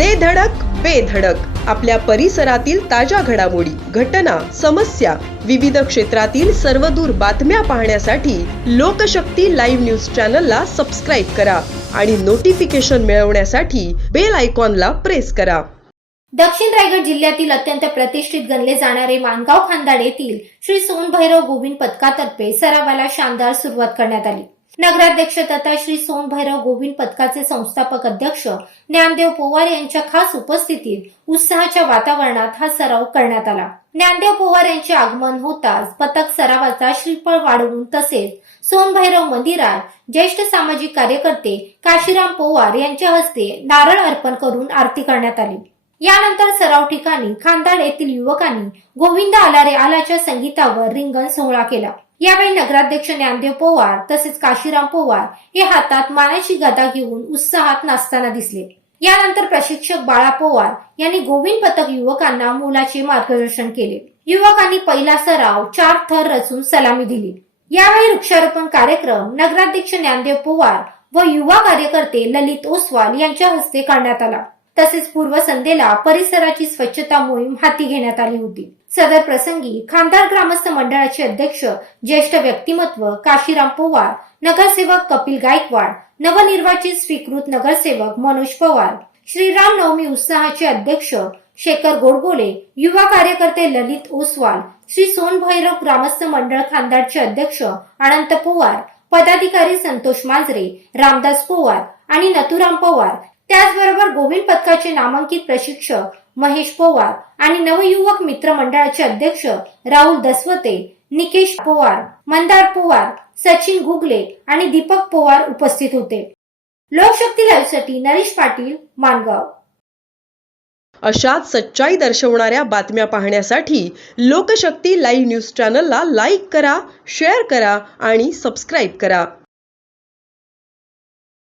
दे धडक बेधडक आपल्या परिसरातील ताज्या घडामोडी घटना समस्या विविध क्षेत्रातील सर्वदूर बातम्या पाहण्यासाठी लोकशक्ती लाईव्ह न्यूज चॅनलला सबस्क्राईब करा आणि नोटिफिकेशन मिळवण्यासाठी बेल आयकॉनला प्रेस करा. दक्षिण रायगड जिल्ह्यातील अत्यंत प्रतिष्ठित गणले जाणारे मानगाव खानदाड येथील श्री सोनभैरव गोविंद पथकातर्फे सरावाला शानदार सुरुवात करण्यात आली. नगराध्यक्ष तथा श्री सोमभैरव गोविंद पथकाचे संस्थापक अध्यक्ष ज्ञानदेव पोवार यांच्या खास उपस्थितीत उत्साहाच्या वातावरणात हा सराव करण्यात आला. ज्ञानदेव पोवार यांचे आगमन होताच पथक सरावाचा श्रीफळ वाढवून तसेच सोनभैरव मंदिरात ज्येष्ठ सामाजिक कार्यकर्ते काशीराम पोवार यांच्या हस्ते नारळ अर्पण करून आरती करण्यात आली. यानंतर सराव ठिकाणी खानदाड येथील युवकांनी गोविंद आलारे आलाच्या संगीतावर रिंगण सोहळा केला. यावेळी नगराध्यक्ष ज्ञानदेव पोवार तसेच काशीराम पोवार हे हातात मानाची गदा घेऊन उत्साहात नाचताना दिसले. यानंतर प्रशिक्षक बाळा पोवार यांनी गोविंद पथक युवकांना मुलाचे मार्गदर्शन केले. युवकांनी पहिला सराव चार थर रचून सलामी दिली. यावेळी वृक्षारोपण कार्यक्रम नगराध्यक्ष ज्ञानदेव पोवार व युवा कार्यकर्ते ललित ओसवाल यांच्या हस्ते करण्यात आला. तसेच पूर्वसंध्येला परिसराची स्वच्छता मोहीम हाती घेण्यात आली होती. सदर प्रसंगी खानदार ग्रामस्थ मंडळाचे अध्यक्ष ज्येष्ठ व्यक्तिमत्व काशीराम पोवार नगरसेवक कपिल गायकवाड नवनिर्वाचित स्वीकृत नगरसेवक मनोज पवार श्रीराम नवमी उत्साहाचे अध्यक्ष शेखर गोडबोले युवा कार्यकर्ते ललित ओसवाल श्री सोनभैरव ग्रामस्थ मंडळ खानदारचे अध्यक्ष अनंत पवार पदाधिकारी संतोष मांजरे रामदास पवार आणि नथुराम पवार त्याचबरोबर गोविंद पथकाचे नामांकित प्रशिक्षक महेश पवार आणि नवयुवक मित्र मंडळाचे अध्यक्ष राहुल दसवते निकेश पवार मंदार पवार सचिन गुगले आणि दीपक पवार उपस्थित होते. लोकशक्ती लाईव्हसाठी नरेश पाटील मानगाव अशाच सच्चाई दर्शवणाऱ्या बातम्या पाहण्यासाठी लोकशक्ती लाईव्ह न्यूज चॅनलला लाईक करा शेअर करा आणि सबस्क्राईब करा.